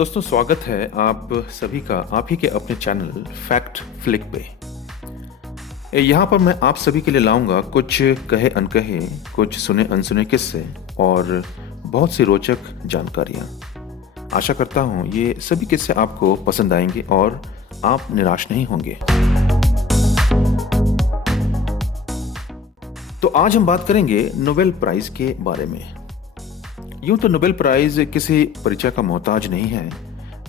दोस्तों स्वागत है आप सभी का आप ही के अपने चैनल फैक्ट फ्लिक पे। यहाँ पर मैं आप सभी के लिए लाऊंगा कुछ कहे अनकहे, कुछ सुने अनसुने किस्से और बहुत सी रोचक जानकारियाँ। आशा करता हूँ ये सभी किस्से आपको पसंद आएंगे और आप निराश नहीं होंगे। तो आज हम बात करेंगे नोबेल प्राइज के बारे में। यूं तो नोबेल प्राइज किसी परिचय का मोहताज नहीं है।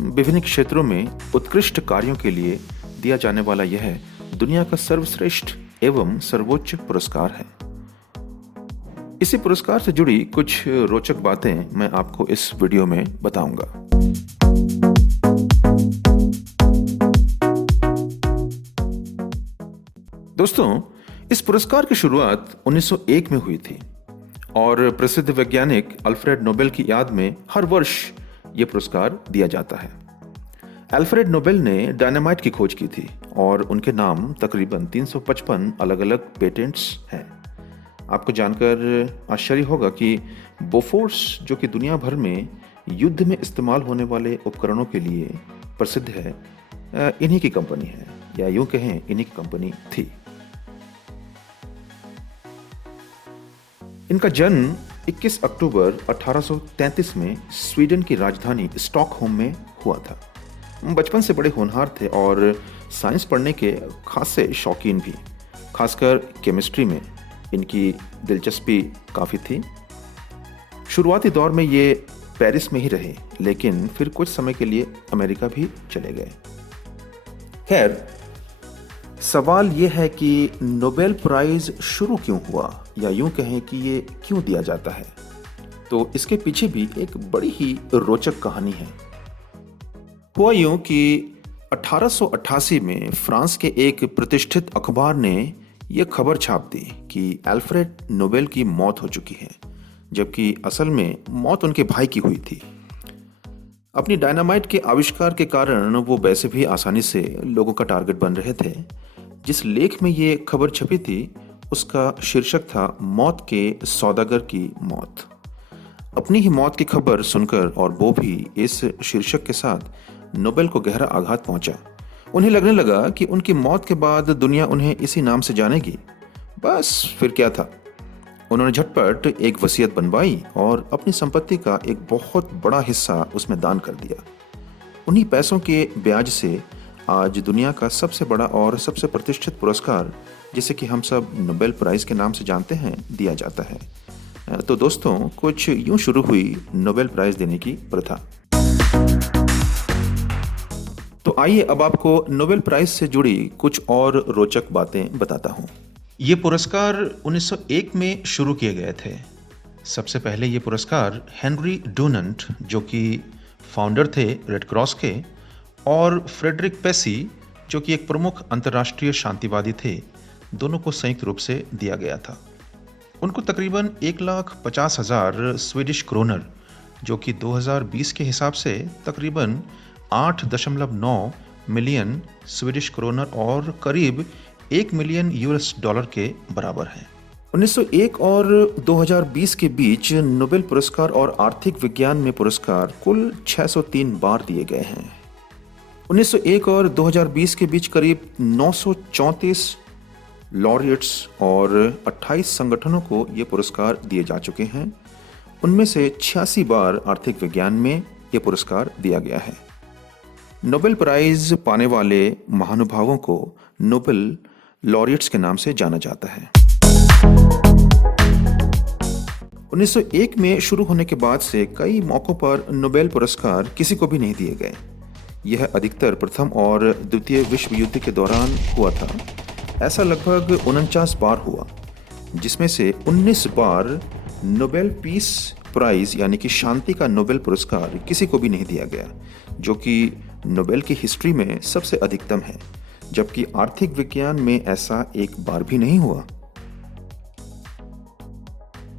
विभिन्न क्षेत्रों में उत्कृष्ट कार्यों के लिए दिया जाने वाला यह दुनिया का सर्वश्रेष्ठ एवं सर्वोच्च पुरस्कार है। इसी पुरस्कार से जुड़ी कुछ रोचक बातें मैं आपको इस वीडियो में बताऊंगा। दोस्तों, इस पुरस्कार की शुरुआत 1901 में हुई थी और प्रसिद्ध वैज्ञानिक अल्फ्रेड नोबेल की याद में हर वर्ष यह पुरस्कार दिया जाता है। अल्फ्रेड नोबेल ने डायनामाइट की खोज की थी और उनके नाम तकरीबन 355 अलग अलग पेटेंट्स हैं। आपको जानकर आश्चर्य होगा कि बोफोर्स, जो कि दुनिया भर में युद्ध में इस्तेमाल होने वाले उपकरणों के लिए प्रसिद्ध है, इन्हीं की कंपनी है, या यूं कहें इन्हीं की कंपनी थी। इनका जन्म 21 अक्टूबर 1833 में स्वीडन की राजधानी स्टॉकहोम में हुआ था। बचपन से बड़े होनहार थे और साइंस पढ़ने के खासे शौकीन भी। खासकर केमिस्ट्री में इनकी दिलचस्पी काफ़ी थी। शुरुआती दौर में ये पेरिस में ही रहे, लेकिन फिर कुछ समय के लिए अमेरिका भी चले गए। खैर, सवाल ये है कि नोबेल प्राइज शुरू क्यों हुआ, या यूं कहें कि ये क्यों दिया जाता है। तो इसके पीछे भी एक बड़ी ही रोचक कहानी है। हुआ यूं कि 1888 में फ्रांस के एक प्रतिष्ठित अखबार ने यह खबर छाप दी कि अल्फ्रेड नोबेल की मौत हो चुकी है, जबकि असल में मौत उनके भाई की हुई थी। अपनी डायनामाइट के आविष्कार के कारण वो वैसे भी आसानी से लोगों का टारगेट बन रहे थे। जिस लेख में ये खबर छपी थी उसका शीर्षक था मौत के सौदागर की मौत। अपनी ही मौत की खबर सुनकर और वो भी इस शीर्षक के साथ नोबेल को गहरा आघात पहुंचा। उन्हें लगने लगा कि उनकी मौत के बाद दुनिया उन्हें इसी नाम से जानेगी। बस फिर क्या था, उन्होंने झटपट एक वसीयत बनवाई और अपनी संपत्ति का एक बहुत बड़ा हिस्सा उसमें दान कर दिया। उन्हीं पैसों के ब्याज से आज दुनिया का सबसे बड़ा और सबसे प्रतिष्ठित पुरस्कार, जिसे कि हम सब नोबेल प्राइज के नाम से जानते हैं, दिया जाता है। तो दोस्तों, कुछ यूं शुरू हुई नोबेल प्राइज देने की प्रथा। तो आइए अब आपको नोबेल प्राइज से जुड़ी कुछ और रोचक बातें बताता हूं। ये पुरस्कार 1901 में शुरू किए गए थे। सबसे पहले ये पुरस्कार हेनरी डुनंट, जो कि फाउंडर थे रेड क्रॉस के, और फ्रेडरिक पेसी, जो कि एक प्रमुख अंतर्राष्ट्रीय शांतिवादी थे, दोनों को संयुक्त रूप से दिया गया था। उनको तकरीबन 1,50,000 स्वीडिश क्रोनर, जो कि 2020 के हिसाब से तकरीबन 8.9 मिलियन स्वीडिश क्रोनर और करीब 1 मिलियन यूएस डॉलर के बराबर है। 1901 और 2020 के बीच नोबेल पुरस्कार और आर्थिक विज्ञान में पुरस्कार कुल 603 बार दिए गए हैं। 1901 और 2020 के बीच करीब 934 लॉरिएट्स और 28 संगठनों को ये पुरस्कार दिए जा चुके हैं। उनमें से 86 बार आर्थिक विज्ञान में ये पुरस्कार दिया गया है। नोबेल प्राइज पाने वाले महानुभावों को नोबेल लॉरिएट्स के नाम से जाना जाता है। 1901 में शुरू होने के बाद से कई मौकों पर नोबेल पुरस्कार किसी को भी नहीं दिए गए। यह अधिकतर प्रथम और द्वितीय विश्व युद्ध के दौरान हुआ था। ऐसा लगभग 49 बार हुआ, जिसमें से 19 बार नोबेल पीस प्राइज यानी कि शांति का नोबेल पुरस्कार किसी को भी नहीं दिया गया, जो कि नोबेल की हिस्ट्री में सबसे अधिकतम है, जबकि आर्थिक विज्ञान में ऐसा एक बार भी नहीं हुआ।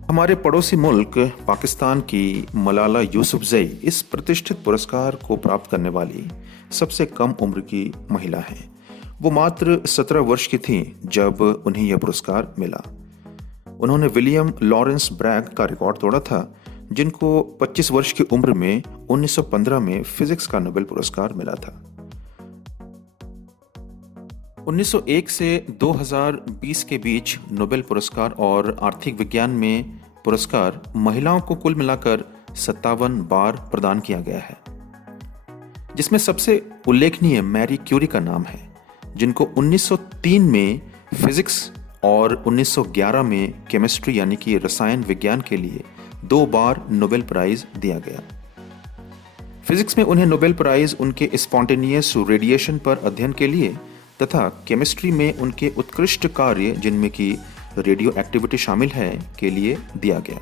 हमारे पड़ोसी मुल्क पाकिस्तान की मलाला यूसुफजई इस प्रतिष्ठित पुरस्कार को प्राप्त करने वाली सबसे कम उम्र की महिला हैं। वो मात्र 17 वर्ष की थीं जब उन्हें यह पुरस्कार मिला। उन्होंने विलियम लॉरेंस ब्रैग का रिकॉर्ड तोड़ा था, जिनको 25 वर्ष की उम्र में 1915 में फिजिक्स का नोबेल पुरस्कार मिला था। 1901 से 2020 के बीच नोबेल पुरस्कार और आर्थिक विज्ञान में पुरस्कार महिलाओं को कुल मिलाकर 57 बार प्रदान किया गया है, जिसमें सबसे उल्लेखनीय मैरी क्यूरी का नाम है, जिनको 1903 में फिजिक्स और 1911 में केमिस्ट्री यानी कि रसायन विज्ञान के लिए 2 बार नोबेल प्राइज दिया गया। फिजिक्स में उन्हें नोबेल प्राइज उनके स्पॉन्टेनियस रेडिएशन पर अध्ययन के लिए तथा केमिस्ट्री में उनके उत्कृष्ट कार्य जिनमें कि रेडियो एक्टिविटी शामिल है के लिए दिया गया।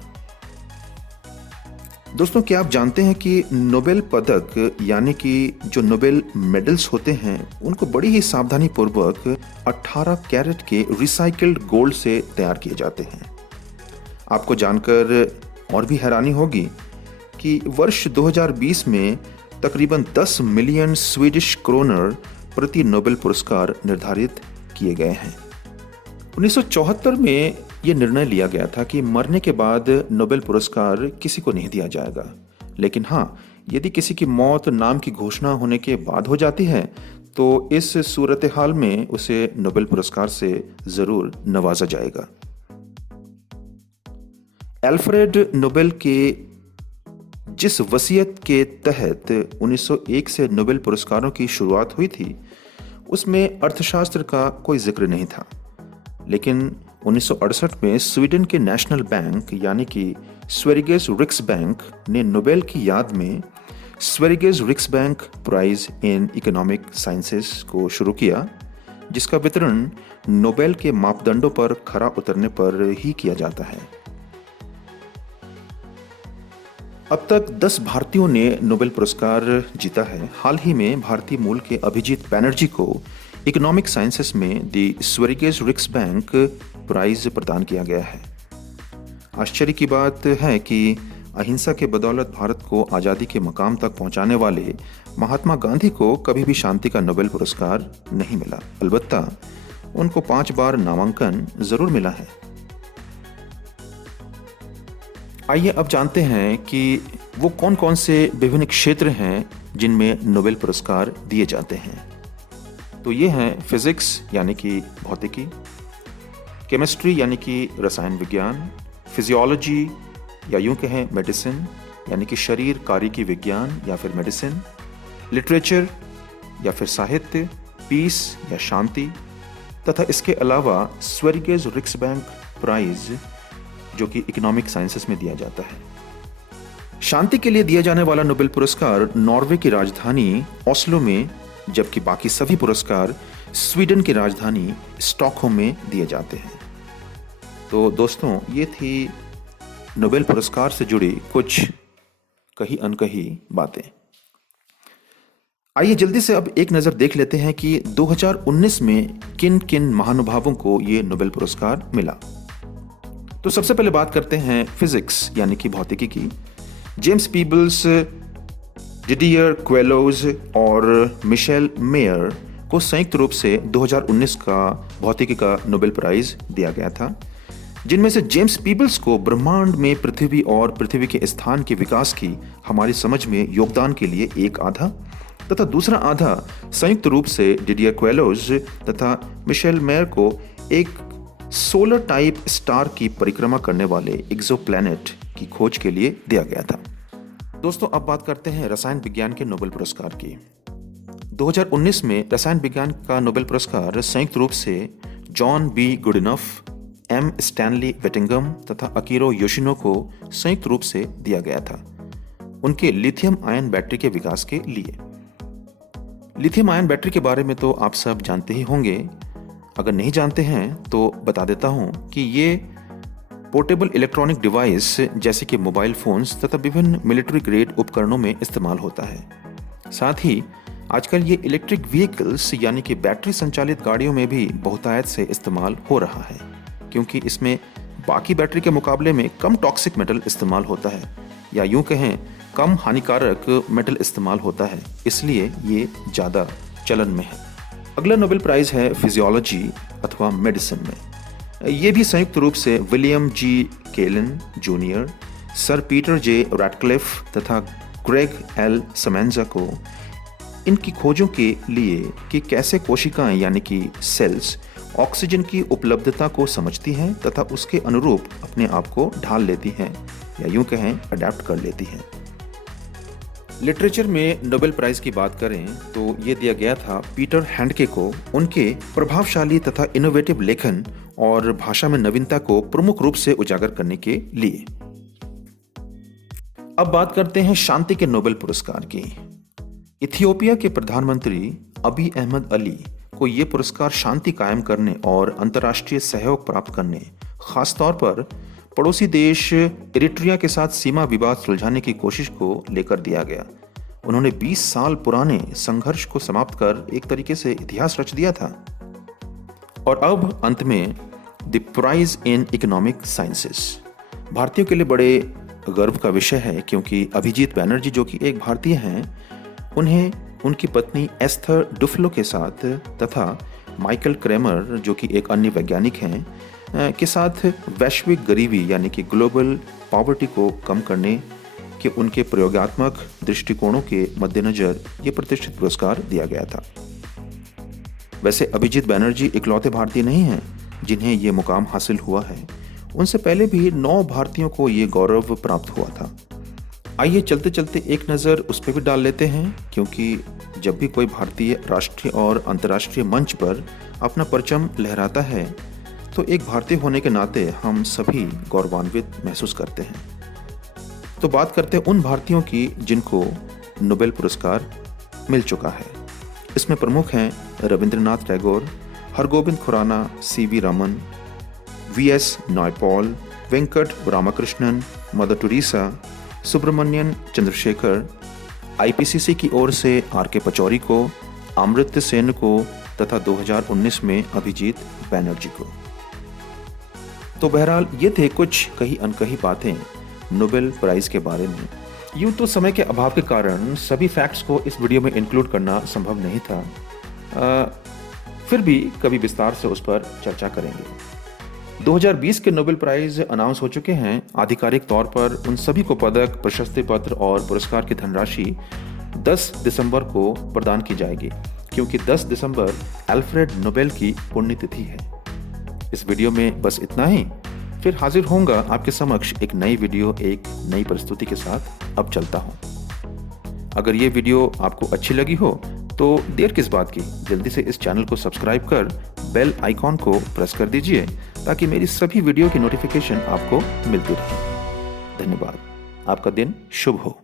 दोस्तों, क्या आप जानते हैं कि नोबेल पदक यानी कि जो नोबेल मेडल्स होते हैं उनको बड़ी ही सावधानी पूर्वक 18 कैरेट के रिसाइकिल्ड गोल्ड से तैयार किए जाते हैं। आपको जानकर और भी हैरानी होगी कि वर्ष 2020 में तकरीबन 10 मिलियन स्वीडिश क्रोनर प्रति नोबेल पुरस्कार निर्धारित किए गए हैं। 1974 में यह निर्णय लिया गया था कि मरने के बाद नोबेल पुरस्कार किसी को नहीं दिया जाएगा, लेकिन हाँ, यदि किसी की मौत नाम की घोषणा होने के बाद हो जाती है तो इस सूरत हाल में उसे नोबेल पुरस्कार से जरूर नवाजा जाएगा। अल्फ्रेड नोबेल के जिस वसीयत के तहत 1901 से नोबेल पुरस्कारों की शुरुआत हुई थी उसमें अर्थशास्त्र का कोई जिक्र नहीं था, लेकिन 1968 में स्वीडन के नेशनल बैंक यानी कि स्वेरिगेस रिक्सबैंक ने नोबेल की याद में Sveriges Riksbank prize in economic sciences को शुरू किया, जिसका वितरण नोबेल के मापदंडों पर खरा उतरने पर ही किया जाता है। अब तक 10 भारतीयों ने नोबेल पुरस्कार जीता है। हाल ही में भारतीय मूल के अभिजीत बैनर्जी को इकोनॉमिक साइंसेस में दी स्वेरिगेस रिक्सबैंक प्राइज प्रदान किया गया है। आश्चर्य की बात है कि अहिंसा के बदौलत भारत को आज़ादी के मकाम तक पहुंचाने वाले महात्मा गांधी को कभी भी शांति का नोबेल पुरस्कार नहीं मिला। अलबत्ता उनको 5 बार नामांकन जरूर मिला है। आइए अब जानते हैं कि वो कौन कौन से विभिन्न क्षेत्र हैं जिनमें नोबेल पुरस्कार दिए जाते हैं। तो ये हैं फिजिक्स यानी कि भौतिकी, केमिस्ट्री यानी कि रसायन विज्ञान, फिजियोलॉजी या यूं कहें मेडिसिन यानी कि शरीर कार्य की विज्ञान या फिर मेडिसिन, लिटरेचर या फिर साहित्य, पीस या शांति, तथा इसके अलावा स्वेरिगेस रिक्सबैंक प्राइज जो कि इकोनॉमिक साइंसेस में दिया जाता है। शांति के लिए दिया जाने वाला नोबेल पुरस्कार नॉर्वे की राजधानी ओस्लो में, जबकि बाकी सभी पुरस्कार स्वीडन की राजधानी स्टॉकहोम में दिए जाते हैं। तो दोस्तों, ये थी नोबेल पुरस्कार से जुड़ी कुछ कही अनकही बातें। आइए जल्दी से अब एक नज़र देख लेते हैं कि 2019 में किन किन महानुभावों को ये नोबेल पुरस्कार मिला। तो सबसे पहले बात करते हैं फिजिक्स यानी कि भौतिकी की। जेम्स पीबल्स, डिडियर क्वेलोज और मिशेल मेयर को संयुक्त रूप से 2019 का भौतिकी का नोबेल प्राइज दिया गया था, जिनमें से जेम्स पीबल्स को ब्रह्मांड में पृथ्वी और पृथ्वी के स्थान के विकास की हमारी समझ में योगदान के लिए एक आधा तथा दूसरा आधा संयुक्त रूप से डिडियर क्वेलोज तथा मिशेल मेयर को एक सोलर टाइप स्टार की परिक्रमा करने वाले एक्सोप्लैनेट की खोज के लिए दिया गया था। दोस्तों, अब बात करते हैं रसायन विज्ञान के नोबेल पुरस्कार की। 2019 में रसायन विज्ञान का नोबेल पुरस्कार संयुक्त रूप से John B Goodenough, M Stanley Whittingham तथा अकीरो योशिनो को संयुक्त रूप से दिया गया था, उनके लिथियम आयन बैटरी के विकास के लिए। लिथियम आयन बैटरी के बारे में तो आप सब जानते ही होंगे। अगर नहीं जानते हैं तो बता देता हूं कि ये पोर्टेबल इलेक्ट्रॉनिक डिवाइस जैसे कि मोबाइल फोन्स तथा विभिन्न मिलिट्री ग्रेड उपकरणों में इस्तेमाल होता है। साथ ही आजकल ये इलेक्ट्रिक व्हीकल्स यानी कि बैटरी संचालित गाड़ियों में भी बहुतायत से इस्तेमाल हो रहा है, क्योंकि इसमें बाकी बैटरी के मुकाबले में कम टॉक्सिक मेटल इस्तेमाल होता है, या यूं कहें कम हानिकारक मेटल इस्तेमाल होता है, इसलिए ये ज़्यादा चलन में है। अगला नोबेल प्राइज है फिजियोलॉजी अथवा मेडिसिन में। ये भी संयुक्त रूप से William G Kaelin junior, sir Peter J Ratcliffe तथा ग्रेग एल समेंजा को इनकी खोजों के लिए कि कैसे कोशिकाएं यानी कि सेल्स ऑक्सीजन की उपलब्धता को समझती हैं तथा उसके अनुरूप अपने आप को ढाल लेती हैं या यूं कहें अडेप्ट कर लेती हैं। लिटरेचर में नोबेल प्राइज की बात करें तो ये दिया गया था पीटर हैंडके को उनके प्रभावशाली तथा इनोवेटिव लेखन और भाषा में नवीनता को प्रमुख रूप से उजागर करने के लिए। अब बात करते हैं शांति के नोबेल पुरस्कार की। इथियोपिया के प्रधानमंत्री अबी अहमद अली को ये पुरस्कार शांति कायम करने और अंतर्राष्ट्रीय सहयोग प्राप्त करने, खासतौर पर पड़ोसी देश इरिट्रिया के साथ सीमा विवाद सुलझाने की कोशिश को लेकर दिया गया। उन्होंने 20 साल पुराने संघर्ष को समाप्त कर एक तरीके से इतिहास रच दिया था। और अब अंत में the prize in economic sciences भारतीयों के लिए बड़े गर्व का विषय है, क्योंकि अभिजीत बैनर्जी जो कि एक भारतीय हैं, उन्हें उनकी पत्नी एस्थर डुफ्लो के साथ तथा माइकल क्रेमर जो कि एक अन्य वैज्ञानिक हैं के साथ वैश्विक गरीबी यानी कि ग्लोबल पॉवर्टी को कम करने के उनके प्रयोगात्मक दृष्टिकोणों के मद्देनजर ये प्रतिष्ठित पुरस्कार दिया गया था। वैसे अभिजीत बैनर्जी इकलौते भारतीय नहीं हैं जिन्हें ये मुकाम हासिल हुआ है। उनसे पहले भी 9 भारतीयों को ये गौरव प्राप्त हुआ था। आइए चलते चलते एक नज़र उस पर भी डाल लेते हैं, क्योंकि जब भी कोई भारतीय राष्ट्रीय और अंतर्राष्ट्रीय मंच पर अपना परचम लहराता है तो एक भारतीय होने के नाते हम सभी गौरवान्वित महसूस करते हैं। तो बात करते हैं उन भारतीयों की जिनको नोबेल पुरस्कार मिल चुका है। इसमें प्रमुख हैं Rabindranath Tagore, Hargobind Khorana, CV Raman, VS Naipaul, Venkat Ramakrishnan, Mother Teresa, Subrahmanyan Chandrasekhar, IPCC की ओर से आर.के. पचौरी को, अमर्त्य सेन को तथा 2019 में अभिजीत बैनर्जी को। तो बहरहाल ये थे कुछ कही अनकही बातें नोबेल प्राइज के बारे में। यूँ तो समय के अभाव के कारण सभी फैक्ट्स को इस वीडियो में इंक्लूड करना संभव नहीं था, फिर भी कभी विस्तार से उस पर चर्चा करेंगे। 2020 के नोबेल प्राइज अनाउंस हो चुके हैं। आधिकारिक तौर पर उन सभी को पदक, प्रशस्ति पत्र और पुरस्कार की धनराशि 10 दिसंबर को प्रदान की जाएगी, क्योंकि 10 दिसंबर अल्फ्रेड नोबेल की पुण्यतिथि है। इस वीडियो में बस इतना ही। फिर हाजिर होऊंगा आपके समक्ष एक नई वीडियो, एक नई प्रस्तुति के साथ। अब चलता हूँ। अगर ये वीडियो आपको अच्छी लगी हो तो देर किस बात की, जल्दी से इस चैनल को सब्सक्राइब कर बेल आइकॉन को प्रेस कर दीजिए ताकि मेरी सभी वीडियो की नोटिफिकेशन आपको मिलती रहे। धन्यवाद। आपका दिन शुभ हो।